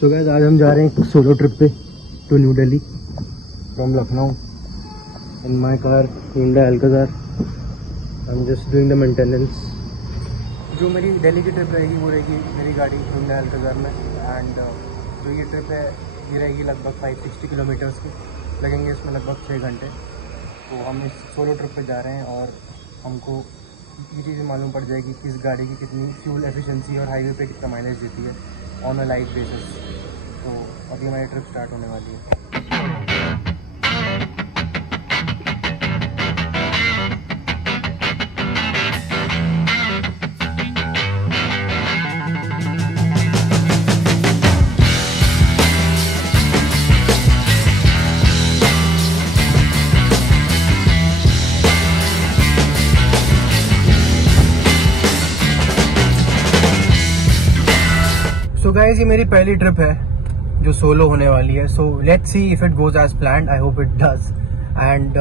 So guys आज हम जा रहे हैं सोलो ट्रिप पे to new Delhi from Lucknow in my car Hyundai Alcazar। I am just doing the maintenance. जो मेरी दिल्ली की ट्रिप रहेगी वो रहेगी मेरी गाड़ी Hyundai Alcazar में। एंड जो ये ट्रिप है ये रहेगी लगभग 560 किलोमीटर्स की, लगेंगे इसमें लगभग 6 घंटे। तो हम इस सोलो ट्रिप पे जा रहे हैं और हमको ये चीज़ मालूम पड़ जाएगी कि इस गाड़ी की कितनी फ्यूल एफिशिएंसी और हाईवे पे कितना माइलेज देती है ऑन अ लाइव बेसिस। तो अभी हमारी ट्रिप स्टार्ट होने वाली है। सो गाइस ये मेरी पहली ट्रिप है जो सोलो होने वाली है। So let's see if it goes as planned. I hope it does. And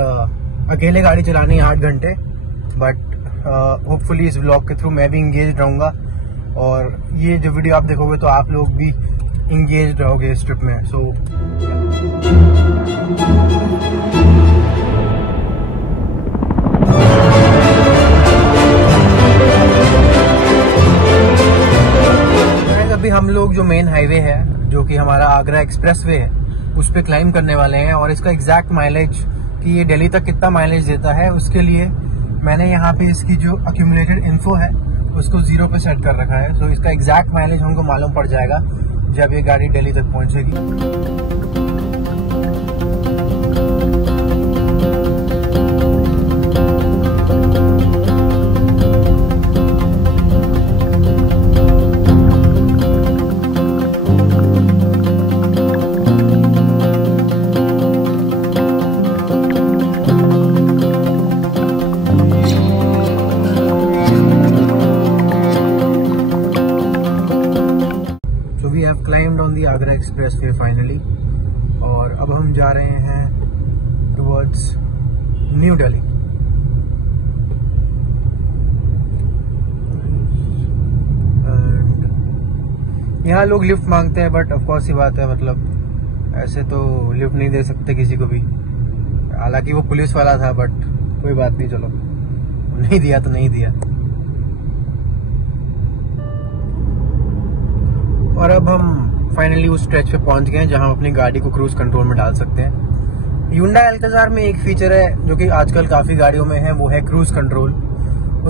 अकेले गाड़ी चलानी है 8 घंटे, बट होपफुली इस व्लॉग के थ्रू मैं भी इंगेज रहूँगा और ये जो वीडियो आप देखोगे तो आप लोग भी इंगेज रहोगे इस ट्रिप में। सो अभी हम लोग जो मेन हाईवे है जो कि हमारा आगरा एक्सप्रेस वे है उस पे क्लाइम करने वाले हैं और इसका एग्जैक्ट माइलेज कि ये दिल्ली तक कितना माइलेज देता है उसके लिए मैंने यहाँ पे इसकी जो अक्यूमुलेटेड इन्फो है उसको 0 पे सेट कर रखा है। तो इसका एग्जैक्ट माइलेज हमको मालूम पड़ जाएगा जब ये गाड़ी दिल्ली तक पहुंचेगी। Climbed on the Agra express way finally और अब हम जा रहे हैं टुवर्ड्स न्यू दिल्ली। यहाँ लोग लिफ्ट मांगते हैं बट ऑफ कोर्स ही बात है, मतलब ऐसे तो लिफ्ट नहीं दे सकते किसी को भी। हालांकि वो पुलिस वाला था बट कोई बात नहीं, चलो नहीं दिया तो नहीं दिया। और अब हम फाइनली उस स्ट्रेच पे पहुंच गए हैं जहां हम अपनी गाड़ी को क्रूज कंट्रोल में डाल सकते हैं। Hyundai Alcazar में एक फीचर है जो कि आजकल काफी गाड़ियों में है, वो है क्रूज कंट्रोल।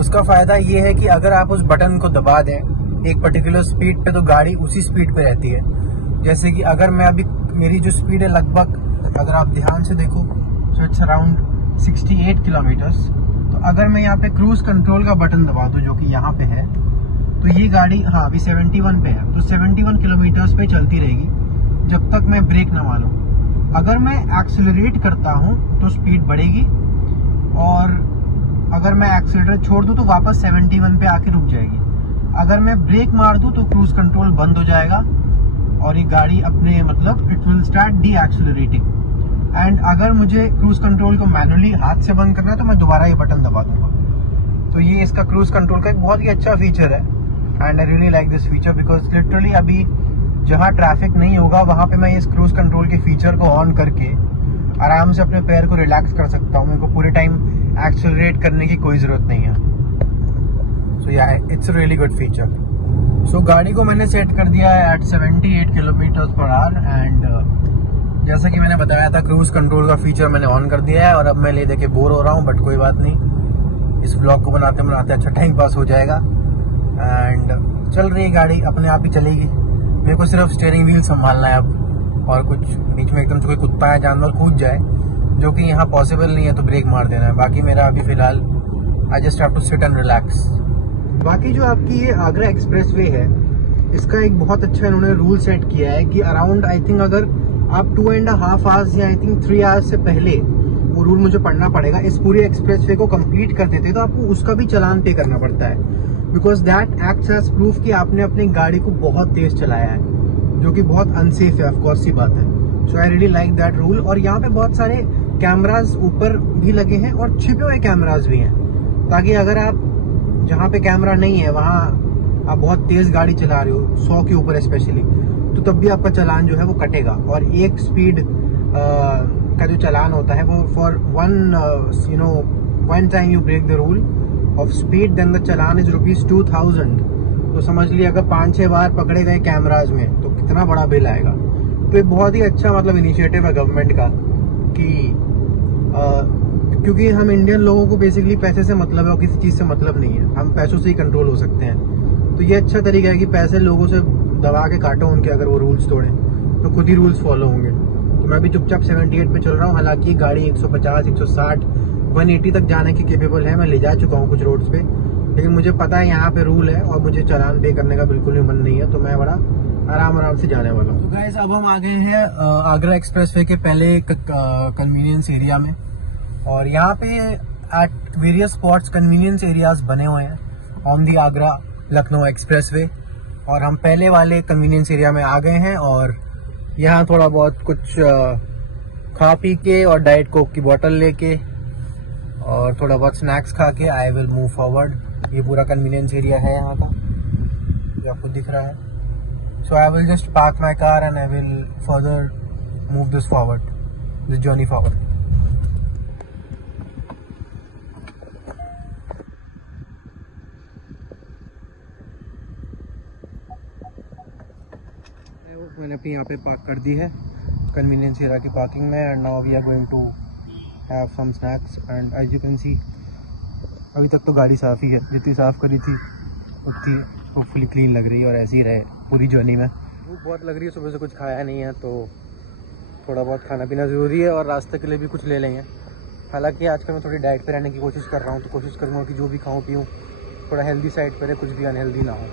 उसका फायदा ये है कि अगर आप उस बटन को दबा दें एक पर्टिकुलर स्पीड पे तो गाड़ी उसी स्पीड पे रहती है। जैसे कि अगर मैं अभी मेरी जो स्पीड है लगभग अगर आप ध्यान से देखो तो इट्स अराउंड 68 किलोमीटर्स। तो अगर मैं यहाँ पे क्रूज कंट्रोल का बटन दबा दूं जो कि यहाँ पे है तो ये गाड़ी अभी 71 पे है, तो 71 किलोमीटर्स पे चलती रहेगी जब तक मैं ब्रेक ना मारूं। अगर मैं एक्सेलरेट करता हूं तो स्पीड बढ़ेगी और अगर मैं एक्सेलरेट छोड़ दूं तो वापस 71 पे आके रुक जाएगी। अगर मैं ब्रेक मार दूं तो क्रूज कंट्रोल बंद हो जाएगा और ये गाड़ी अपने मतलब it will start D accelerating. And अगर मुझे क्रूज कंट्रोल को मैनुअली हाथ से बंद करना है तो मैं दोबारा ये बटन दबा दूंगा। तो ये इसका क्रूज कंट्रोल का एक बहुत ही अच्छा फीचर है and I really like this feature because literally अभी जहाँ ट्रैफिक नहीं होगा वहाँ पे मैं इस क्रूज कंट्रोल के फीचर को ऑन करके आराम से अपने पैर को रिलैक्स कर सकता हूँ। मेरे को पूरे टाइम एक्सेलरेट करने की कोई ज़रूरत नहीं है। सो या it's a really good feature. So गाड़ी को मैंने सेट कर दिया है एट 78 किलोमीटर्स पर आवर एंड जैसा कि मैंने बताया था क्रूज कंट्रोल का फीचर मैंने ऑन कर दिया है। और अब मैं ले दे के बोर हो रहा हूँ बट कोई बात नहीं, इस ब्लॉग को बनाते बनाते अच्छा टाइम पास हो जाएगा। एंड चल रही है गाड़ी, अपने आप ही चलेगी। मेरे को सिर्फ स्टीयरिंग व्हील संभालना है अब, और कुछ बीच में एकदम से कोई कुत्ता या जानवर कूद जाए जो कि यहाँ पॉसिबल नहीं है तो ब्रेक मार देना है। बाकी मेरा अभी फिलहाल I just have to sit and relax. बाकी जो आपकी ये आगरा एक्सप्रेस वे है इसका एक बहुत अच्छा इन्होंने रूल सेट किया है कि अराउंड आई थिंक अगर आप 2.5 आवर्स या आई थिंक 3 आवर्स से पहले, वो रूल मुझे पढ़ना पड़ेगा, इस पूरे एक्सप्रेस वे को कंप्लीट कर देते तो आपको उसका भी चालान पे करना पड़ता है because that acts as proof कि आपने अपनी गाड़ी को बहुत तेज चलाया है, जो कि बहुत अनसेफ है, ऑफ कोर्स सी बात है। So I really like that rule. और यहाँ पे बहुत सारे कैमराज ऊपर भी लगे हैं और छिपे हुए कैमराज भी हैं, ताकि अगर आप जहाँ पे कैमरा नहीं है वहाँ आप बहुत तेज गाड़ी चला रहे हो 100 के ऊपर स्पेशली, तो तब भी आपका चालान जो है वो कटेगा। और एक स्पीड का जो चालान होता है वो for one time you break the rule of speed then the challan is ₹2000। तो समझ लिया अगर 5-6 बार पकड़े गए कैमराज में तो कितना बड़ा बिल आएगा। तो ये बहुत ही अच्छा मतलब इनिशिएटिव है गवर्नमेंट का कि क्योंकि हम इंडियन लोगों को बेसिकली पैसे से मतलब है और किसी चीज़ से मतलब नहीं है, हम पैसों से ही कंट्रोल हो सकते हैं। तो ये अच्छा तरीका है कि पैसे लोगों से दबा के काटो उनके, अगर वो रूल्स तोड़े तो खुद ही रूल्स फॉलो होंगे। तो मैं भी चुपचाप 78 पे चल रहा हूँ, हालांकि गाड़ी 150, 160, 180 तक जाने की केपेबल है। मैं ले जा चुका हूँ कुछ रोड्स पे, लेकिन मुझे पता है यहाँ पे रूल है और मुझे चालान पे करने का बिल्कुल भी मन नहीं है, तो मैं बड़ा आराम से जाने वाला हूँ। तो गाइस अब हम आ गए हैं आगरा एक्सप्रेसवे के पहले कन्वीनियंस एरिया में, और यहाँ पे at various spots convenience areas बने हुए हैं on the Agra Lucknow expressway. और हम पहले वाले कन्वीनियंस एरिया में आ गए हैं और यहाँ थोड़ा बहुत कुछ खा पी के और डाइट कोक की बोतल लेके और थोड़ा बहुत स्नैक्स खा के आई विल मूव फॉरवर्ड। ये पूरा कन्वीनियंस एरिया है यहाँ का जो आपको दिख रहा है। So I will just park my car and I will further move this forward, this journey forward. मैंने अपनी यहाँ पे पार्क कर दी है कन्वीनियंस एरिया की पार्किंग में, and now we are going to have some snacks. And as you can see अभी तक तो गाड़ी साफ़ ही है, जितनी साफ़ करी थी उतनी होपफुली क्लीन लग रही है और ऐसी ही रहे पूरी जर्नी में। भूख बहुत लग रही है, सुबह से कुछ खाया नहीं है तो थोड़ा बहुत खाना पीना ज़रूरी है और रास्ते के लिए भी कुछ ले लेंगे। हालांकि आजकल मैं थोड़ी डाइट पे रहने की कोशिश कर रहा हूँ, तो कोशिश करूँगा कि जो भी खाऊँ पीऊँ थोड़ा हेल्दी साइड पर है, कुछ भी अनहेल्दी ना हो।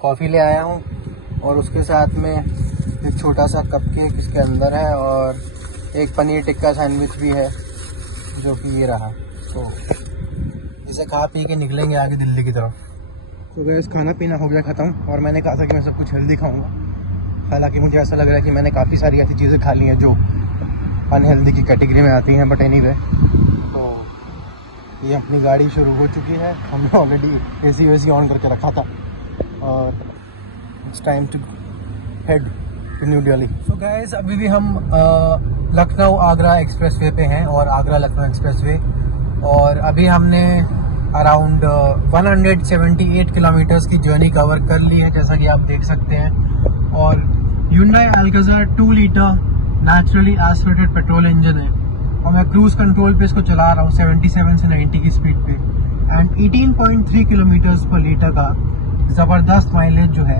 कॉफ़ी ले आया हूँ और उसके साथ में एक छोटा सा कपकेक इसके अंदर है और एक पनीर टिक्का सैंडविच भी है जो कि ये रहा। तो इसे खा पी के निकलेंगे आगे दिल्ली की तरफ। तो गैस खाना पीना हो गया ख़त्म और मैंने कहा था कि मैं सब कुछ हेल्दी खाऊंगा। हालांकि मुझे ऐसा लग रहा है कि मैंने काफ़ी सारी ऐसी चीज़ें खा ली हैं जो अनहेल्दी की कैटेगरी में आती हैं, बट एनीवे तो ये अपनी गाड़ी शुरू हो चुकी है। हमने ऑलरेडी AC ऑन करके रखा था और it's time to head to new Delhi. So guys अभी भी हम लखनऊ आगरा एक्सप्रेसवे पे हैं और आगरा लखनऊ एक्सप्रेसवे, और अभी हमने अराउंड 178 किलोमीटर्स की जर्नी कवर कर ली है जैसा कि आप देख सकते हैं। और Hyundai Alcazar 2 litre naturally aspirated petrol engine है और मैं क्रूज कंट्रोल पे इसको चला रहा हूँ 77 से 90 की स्पीड पे, एंड 18.3 किलोमीटर्स पर लीटर का ज़बरदस्त माइलेज जो है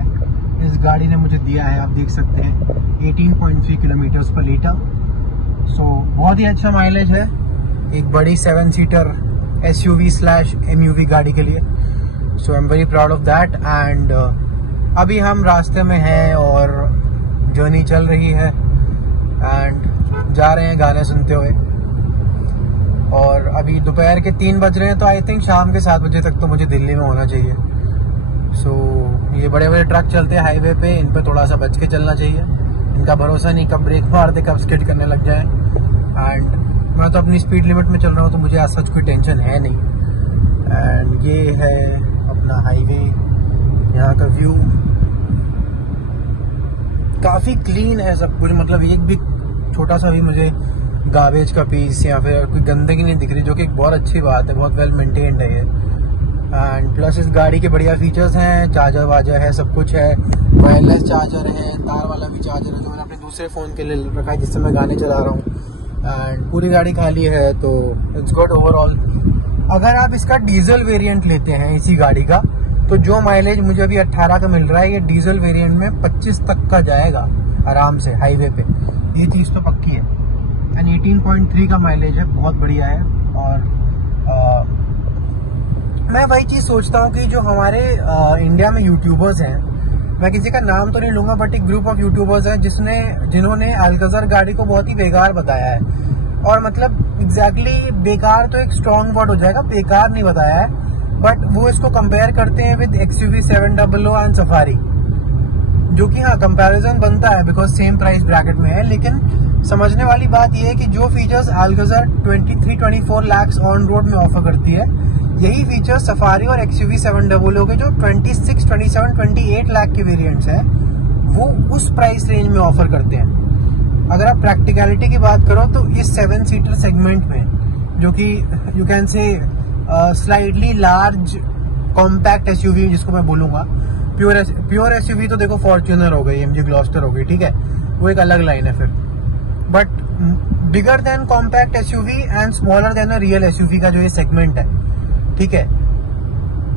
इस गाड़ी ने मुझे दिया है। आप देख सकते हैं 18.3 किलोमीटर्स पर लीटर। सो बहुत ही अच्छा माइलेज है एक बड़ी 7 सीटर SUV/MUV गाड़ी के लिए। So I am very proud of that. And अभी हम रास्ते में हैं और जर्नी चल रही है एंड जा रहे हैं गाने सुनते हुए। और अभी दोपहर के 3 बज रहे हैं, तो आई थिंक शाम के 7 बजे तक तो मुझे दिल्ली में होना चाहिए। सो ये बड़े बड़े ट्रक चलते हैं हाईवे पे, इन पे थोड़ा सा बच के चलना चाहिए। इनका भरोसा नहीं कब ब्रेक मार दे, कब स्किड करने लग जाए। एंड मैं तो अपनी स्पीड लिमिट में चल रहा हूँ तो मुझे आज सच कोई टेंशन है नहीं। एंड ये है अपना हाईवे, यहाँ का व्यू काफ़ी क्लीन है सब कुछ, मतलब एक भी छोटा सा भी मुझे गार्बेज का पीस या फिर कोई गंदगी नहीं दिख रही, जो कि एक बहुत अच्छी बात है। बहुत वेल मेंटेन्ड है ये। एंड प्लस इस गाड़ी के बढ़िया फीचर्स हैं, चार्जर वार्जर है, सब कुछ है। वायरलेस चार्जर है, तार वाला भी चार्जर है जो मैंने अपने दूसरे फ़ोन के लिए रखा है जिससे मैं गाने चला रहा हूँ। एंड पूरी गाड़ी खाली है तो इट्स गुड ओवरऑल। अगर आप इसका डीजल वेरिएंट लेते हैं इसी गाड़ी का, तो जो माइलेज मुझे अभी 18 का मिल रहा है, ये डीजल वेरिएंट में 25 तक का जाएगा आराम से हाईवे पे, ये चीज़ तो पक्की है। एंड 18.3 का माइलेज है, बहुत बढ़िया है। और मैं वही चीज़ सोचता हूँ कि जो हमारे इंडिया में यूट्यूबर्स हैं, मैं किसी का नाम तो नहीं लूँगा, बट एक ग्रुप ऑफ यूट्यूबर्स हैं जिन्होंने अल्काज़र गाड़ी को बहुत ही बेकार बताया है। और मतलब एग्जैक्टली बेकार तो एक स्ट्रॉन्ग वर्ड हो जाएगा, बेकार नहीं बताया है, बट वो इसको कंपेयर करते हैं विद XUV 700 एंड सफारी, जो कि हाँ कंपैरिजन बनता है बिकॉज सेम प्राइस ब्रैकेट में है। लेकिन समझने वाली बात यह है कि जो features Alcazar 23-24 lakh on road में ऑफर करती है, यही फीचर सफारी और XUV 700 के जो 26, 27, 28 लाख के वेरिएंट्स है वो उस प्राइस रेंज में ऑफर करते हैं। अगर आप प्रैक्टिकलिटी की बात करो तो इस 7 सीटर सेगमेंट में, जो कि you can say slightly large compact SUV जिसको मैं बोलूंगा, प्योर SUV तो देखो फॉर्च्यूनर हो गई, MG ग्लॉस्टर हो गई, ठीक है, वो एक अलग लाइन है फिर, but bigger than compact SUV and smaller than a real SUV का जो ये सेगमेंट है, ठीक है,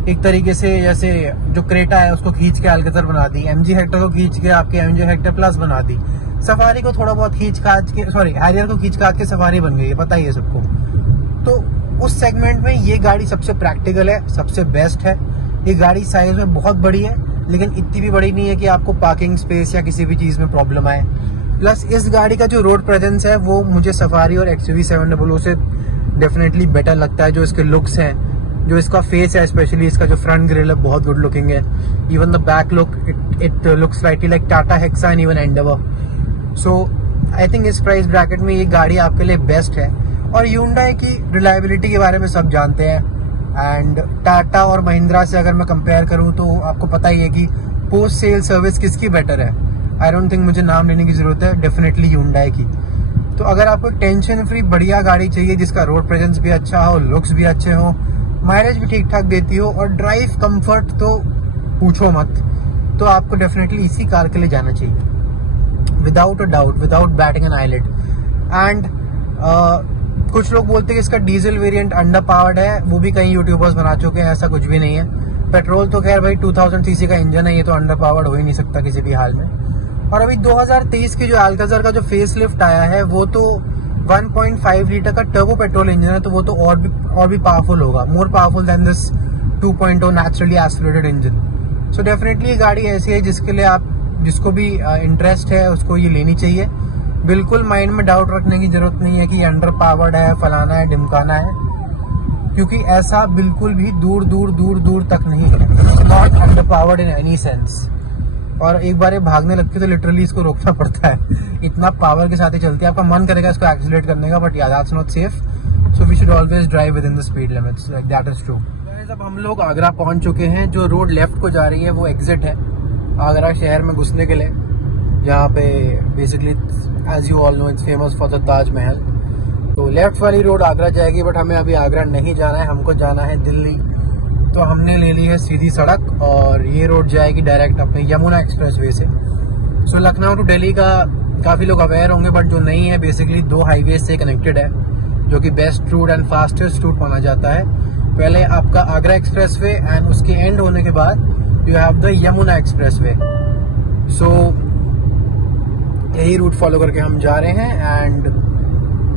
एक तरीके से जैसे जो क्रेटा है उसको खींच के अल्कतर बना दी, MG हेक्टर को खींच के आपके MG हेक्टर प्लस बना दी, सफारी को थोड़ा बहुत खींच काच के, सॉरी हैरियर को खींच काच के सफारी बन गई है, पता ही है सबको। तो उस सेगमेंट में ये गाड़ी सबसे प्रैक्टिकल है, सबसे बेस्ट है। ये गाड़ी साइज में बहुत बड़ी है, लेकिन इतनी भी बड़ी नहीं है कि आपको पार्किंग स्पेस या किसी भी चीज में प्रॉब्लम आए। प्लस इस गाड़ी का जो रोड प्रेजेंस है वो मुझे सफारी और XUV 700 से डेफिनेटली बेटर लगता है। जो इसके लुक्स हैं, जो इसका फेस है, स्पेशली इसका जो फ्रंट ग्रिल है बहुत गुड लुकिंग है। Even the back look, it looks slightly like Tata hexa and even Endeavour. So I think इस प्राइस ब्रैकेट में ये गाड़ी आपके लिए बेस्ट है। और Hyundai की रिलायबिलिटी के बारे में सब जानते हैं, एंड टाटा और महिंद्रा से अगर मैं कंपेयर करूं तो आपको पता ही है कि पोस्ट सेल सर्विस किसकी बेटर है। आई डोंट थिंक मुझे नाम लेने की जरूरत है, डेफिनेटली Hyundai की। तो अगर आपको टेंशन फ्री बढ़िया गाड़ी चाहिए जिसका रोड प्रेजेंस भी अच्छा हो, लुक्स भी अच्छे हो, माइलेज भी ठीक ठाक देती हो और ड्राइव कंफर्ट तो पूछो मत, तो आपको डेफिनेटली इसी कार के लिए जाना चाहिए, without a doubt, without batting an eyelid. And कुछ लोग बोलते हैं कि इसका डीजल वेरिएंट अंडर पावर्ड है, वो भी कई यूट्यूबर्स बना चुके हैं, ऐसा कुछ भी नहीं है। पेट्रोल तो खैर भाई 2000 सीसी का इंजन है, ये तो अंडर पावर्ड हो ही नहीं सकता किसी भी हाल में। और अभी 2023 की जो अल्काज़र का जो फेस लिफ्ट आया है वो तो 1.5 लीटर का टर्बो पेट्रोल इंजन है, तो वो तो और भी पावरफुल होगा, more powerful than this 2.0 naturally aspirated engine. So definitely ये गाड़ी ऐसी है जिसके लिए आप, जिसको भी इंटरेस्ट है उसको ये लेनी चाहिए। बिल्कुल माइंड में डाउट रखने की जरूरत नहीं है कि अंडर पावर्ड है, फलाना है, ढिमकाना है, क्योंकि ऐसा बिल्कुल भी दूर दूर दूर दूर तक नहीं है। Not under powered in any sense. और एक बार ये भागने लगती है तो लिटरली इसको रोकना पड़ता है, इतना पावर के साथ ही चलती है, आपका मन करेगा इसको एक्सीलरेट करने का, but that's not safe. So we should always drive within the speed limits, like that is true. अब हम लोग आगरा पहुंच चुके हैं। जो रोड लेफ्ट को जा रही है वो एग्जिट है आगरा शहर में घुसने के लिए, जहाँ पे basically as you all know it's famous for the Taj Mahal. तो लेफ्ट वाली रोड आगरा जाएगी, बट हमें अभी आगरा नहीं जाना है, हमको जाना है दिल्ली। तो हमने ले ली है सीधी सड़क और ये रोड जाएगी डायरेक्ट अपने यमुना एक्सप्रेसवे से। सो लखनऊ टू दिल्ली का काफ़ी लोग अवेयर होंगे, बट जो नहीं है, बेसिकली 2 हाईवे से कनेक्टेड है, जो कि best route and fastest route माना जाता है। पहले आपका आगरा एक्सप्रेसवे एंड उसके एंड होने के बाद you have the Yamuna expressway. So यही रूट फॉलो करके हम जा रहे हैं एंड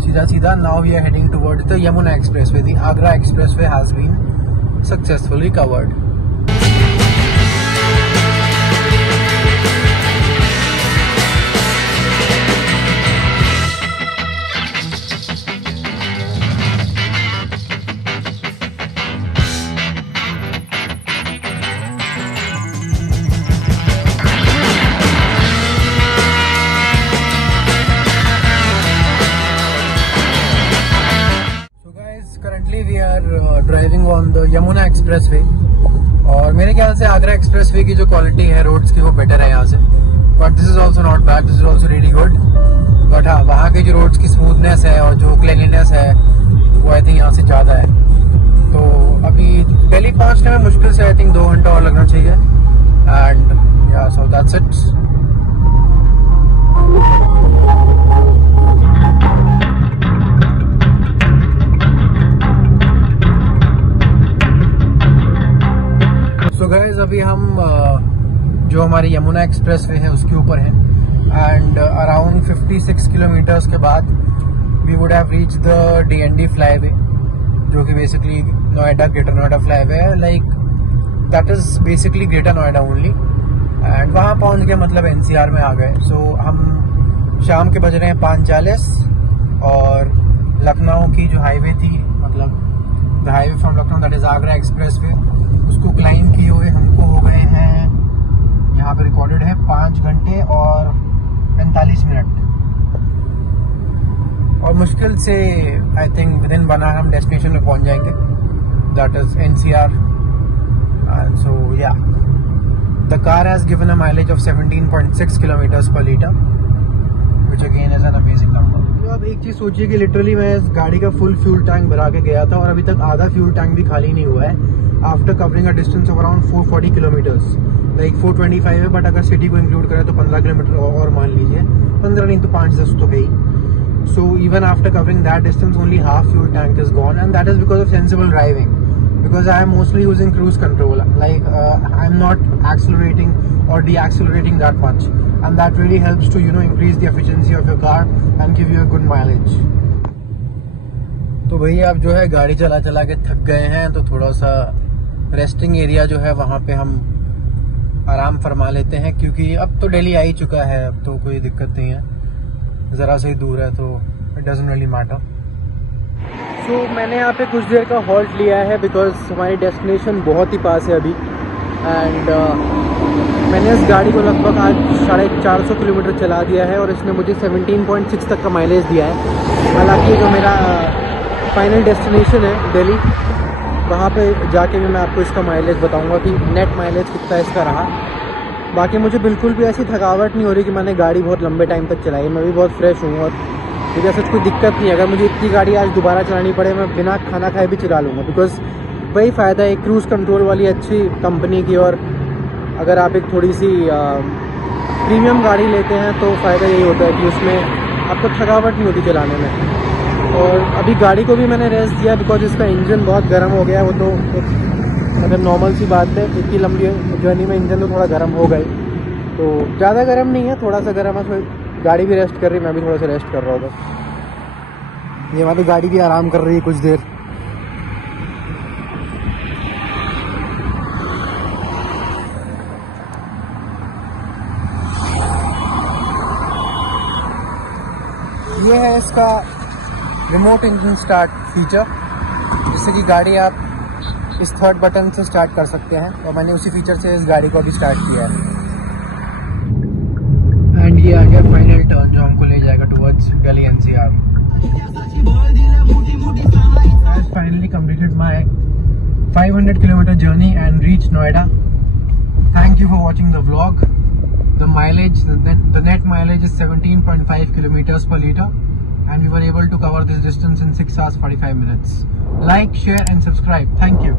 सीधा सीधा now we are heading towards the Yamuna expressway. The Agra expressway has been successfully covered. We are driving on the Yamuna Expressway और मेरे ख्याल से आगरा एक्सप्रेसवे की जो क्वालिटी है रोड्स की वो बेटर है यहाँ से, but this is also not bad, this is also really good. But हाँ, वहाँ की जो रोड्स की स्मूथनेस है और जो क्लीनलीनेस है वो आई थिंक यहाँ से ज़्यादा है। तो अभी दिल्ली पहुँचने में मुश्किल से आई थिंक 2 घंटा और लगना चाहिए एंड या सो दैट्स इट। तो गाइस अभी हम जो हमारी यमुना एक्सप्रेसवे है उसके ऊपर है एंड अराउंड 56 किलोमीटर्स के बाद we would have reach the DND flyway, जो कि basically Noida, greater Noida flyway है, like that is basically greater Noida only. And वहाँ पहुँच गए मतलब NCR में आ गए। सो हम शाम के बज रहे हैं 5:40 और लखनऊ की जो हाईवे थी, मतलब the highway from Lucknow that is Agra expressway, उसको क्लाइम किए हुए हमको हो गए हैं, यहाँ पे रिकॉर्डेड है 5 घंटे और 45 मिनट। और मुश्किल से I think within 1 hour हम डेस्टिनेशन में पहुँच जाएंगे। that is NCR. And so yeah, the car has given a mileage of 17.6 kilometers per liter, which again is an amazing number. तो अब एक चीज सोचिए कि लिटरली मैं इस गाड़ी का फुल फ्यूल टैंक भरा के गया था और अभी तक आधा फ्यूल टैंक भी खाली नहीं हुआ है, after covering a distance of around 440 kilometres. Like 425 है, बट अगर सिटी को इंक्लूड करें तो 15 किलोमीटर और मान लीजिए, 15 नहीं तो 5-10 तो है ही। So even after covering that distance only half fuel tank is gone, and that is because of sensible driving, because I am mostly using cruise control. Like I'm not accelerating or deaccelerating that much, and that really helps to increase the efficiency of your car and give you a good mileage. तो भैया अब जो है गाड़ी चला चला के थक गए हैं, तो थोड़ा सा रेस्टिंग एरिया जो है वहाँ पे हम आराम फरमा लेते हैं, क्योंकि अब तो दिल्ली आ ही चुका है, अब तो कोई दिक्कत नहीं है, ज़रा से ही दूर है तो इट डजंट रियली मैटर। तो मैंने यहाँ पे कुछ देर का हॉल्ट लिया है बिकॉज हमारी डेस्टिनेशन बहुत ही पास है अभी, एंड मैंने इस गाड़ी को लगभग आज 450 किलोमीटर चला दिया है और इसने मुझे 17.6 तक का माइलेज दिया है। हालांकि जो मेरा फाइनल डेस्टिनेशन है दिल्ली, वहाँ पे जाके भी मैं आपको इसका माइलेज बताऊँगा कि नेट माइलेज कितना इसका रहा। बाकी मुझे बिल्कुल भी ऐसी थकावट नहीं हो रही कि मैंने गाड़ी बहुत लंबे टाइम तक चलाई, मैं भी बहुत फ्रेश हूँ और मुझे ऐसा कोई दिक्कत नहीं है। अगर मुझे इतनी गाड़ी आज दोबारा चलानी पड़े, मैं बिना खाना खाए भी चला लूँगा, बिकॉज वही फ़ायदा है क्रूज़ कंट्रोल वाली अच्छी कंपनी की। और अगर आप एक थोड़ी सी प्रीमियम गाड़ी लेते हैं तो फ़ायदा यही होता है कि उसमें आपको थकावट नहीं होती चलाने में। और अभी गाड़ी को भी मैंने रेस्ट दिया बिकॉज इसका इंजन बहुत गर्म हो गया है। वो तो एक मतलब नॉर्मल सी बात है, इतनी लंबी जर्नी में इंजन तो थोड़ा गर्म हो गई, तो ज़्यादा गर्म नहीं है, थोड़ा सा गर्म है। गाड़ी भी रेस्ट कर रही है, मैं भी थोड़ा सा रेस्ट कर रहा हूँ बस। ये हमारी गाड़ी भी आराम कर रही है कुछ देर। ये है इसका रिमोट इंजन स्टार्ट फीचर, जिससे कि गाड़ी आप इस थर्ड बटन से स्टार्ट कर सकते हैं, और मैंने उसी फीचर से इस गाड़ी को अभी स्टार्ट किया है। एंड ये आ गया फाइनल टर्न जो हमको ले जाएगा towards Delhi NCR। I finally completed my 500 kilometer journey and reached Noida. Thank you for watching the vlog. The mileage, the net mileage is 17.5 kilometers per liter, and we were able to cover this distance in 6 hours 45 minutes. Like, share and subscribe. Thank you.